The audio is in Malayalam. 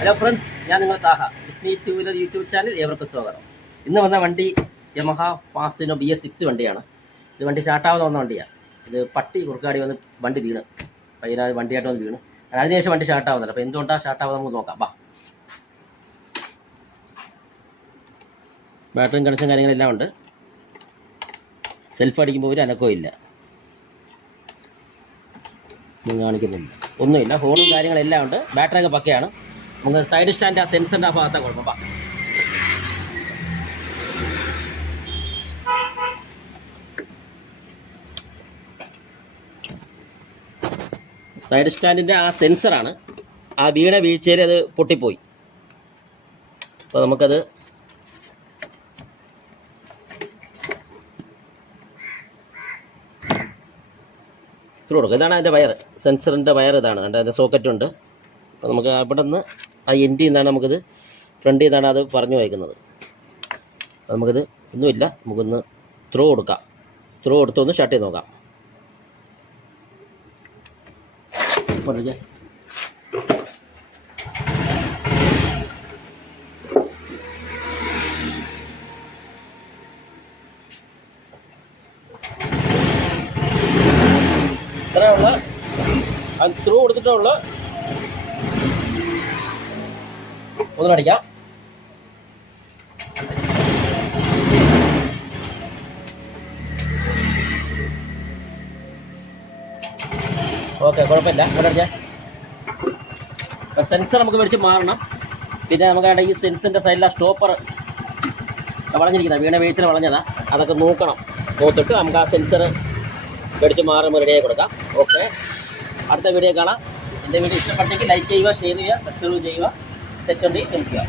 ഹലോ ഫ്രണ്ട്സ്, ഞാൻ നിങ്ങൾ Taha Disney two wheeler YouTube channel ഏവർക്കും സ്വാഗതം. ഇന്ന് വന്ന വണ്ടി യമഹ ഫാസിനോ BS6 വണ്ടിയാണ്. ഇത് വണ്ടി സ്റ്റാർട്ടാവുന്ന വന്ന വണ്ടിയാണ്. ഇത് പട്ടി കുറുക്കാടി വന്ന് വണ്ടി വീണ്, പയ്യനാട് വണ്ടിയായിട്ട് വന്ന് വീണ്. അതിനുശേഷം വണ്ടി സ്റ്റാർട്ടാവുന്നില്ല. അപ്പോൾ എന്തുകൊണ്ടാണ് സ്റ്റാർട്ടാവുന്നത് നമുക്ക് നോക്കാം. ബാറ്ററിയും കണക്ഷൻ കാര്യങ്ങളെല്ലാം ഉണ്ട്. സെൽഫ് അടിക്കുമ്പോൾ ഒരു അനക്കവും ഇല്ല, ഒന്നും കാണിക്കുന്നില്ല, ഒന്നുമില്ല. ഹോണും കാര്യങ്ങളെല്ലാം ഉണ്ട്. ബാറ്ററിയൊക്കെ പക്കയാണ്. നമുക്ക് സൈഡ് സ്റ്റാൻഡ് ആ സെൻസറിൻ്റെ ആ ഭാഗത്താണ് കുഴപ്പം. സൈഡ് സ്റ്റാൻഡിൻ്റെ ആ സെൻസറാണ് ആ വീഴ്ചയിൽ അത് പൊട്ടിപ്പോയി. അപ്പോൾ നമുക്കത് കൊടുക്കും. ഇതാണ് അതിൻ്റെ വയർ, സെൻസറിൻ്റെ വയർ ഇതാണ്. അതിൻ്റെ സോക്കറ്റുണ്ട്. അപ്പോൾ നമുക്ക് അവിടെ നിന്ന് ആ എൻഡിൽ നിന്നാണ് നമുക്കിത്, ഫ്രണ്ടിൽ നിന്നാണ് അത് പറഞ്ഞു വയ്ക്കുന്നത്. അപ്പോൾ നമുക്കിത് ഒന്നുമില്ല, നമുക്കൊന്ന് ത്രോ കൊടുക്കാം. ത്രോ കൊടുത്തൊന്ന് സ്റ്റാർട്ട് ചെയ്ത് നോക്കാം. ഇത്രയുള്ള അത് ത്രൂ കൊടുത്തിട്ടുള്ള ഒന്ന് അടിക്കാം. ഓക്കെ, കുഴപ്പമില്ല. ഇവിടെ അടിച്ചാൽ സെൻസർ നമുക്ക് മേടിച്ച് മാറണം. പിന്നെ നമുക്ക് ഈ സെൻസറിൻ്റെ സൈഡിലെ സ്റ്റോപ്പർ വളഞ്ഞിരിക്കുന്നത്, വീഴ്ചയിൽ വളഞ്ഞതാണ്. അതൊക്കെ നോക്കണം. നോക്കിയിട്ട് നമുക്ക് ആ സെൻസർ മേടിച്ച് മാറുമ്പോൾ റെഡിയായി കൊടുക്കാം. ഓക്കെ, അടുത്ത വീഡിയോ കാണാം. എൻ്റെ വീഡിയോ ഇഷ്ടപ്പെട്ടെങ്കിൽ ലൈക്ക് ചെയ്യുക, ഷെയർ ചെയ്യുക, സബ്സ്ക്രൈബ് ചെയ്യുക. തെറ്റുണ്ടെങ്കിൽ ക്ഷമിക്കുക.